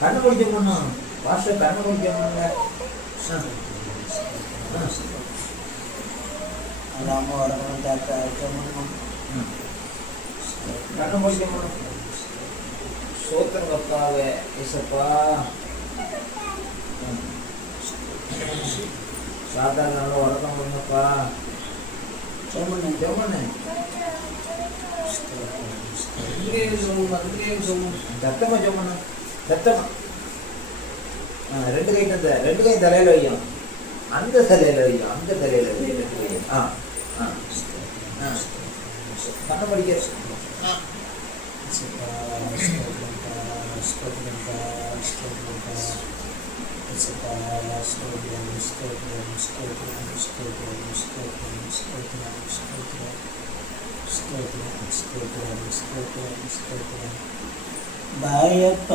கண்ணு குடிக்க போடணும். வாஷர் கண்ணு குடிக்க போடுங்க. அம்மா வரணும் கண்ணு குடிக்க போடணும். சோத்திரங்கப்பாவே இசப்பா. சாதாரண நல்லா உறக்கம் பண்ணுங்கப்பா. ஜெபண்ணு சத்தமா ஜெபண்ணு. சத்தமா ரெண்டு கை தலையில வையும். அந்த தலையில வையும். அந்த தலையில வையும். கண்ண படிக்க பாயப்பா.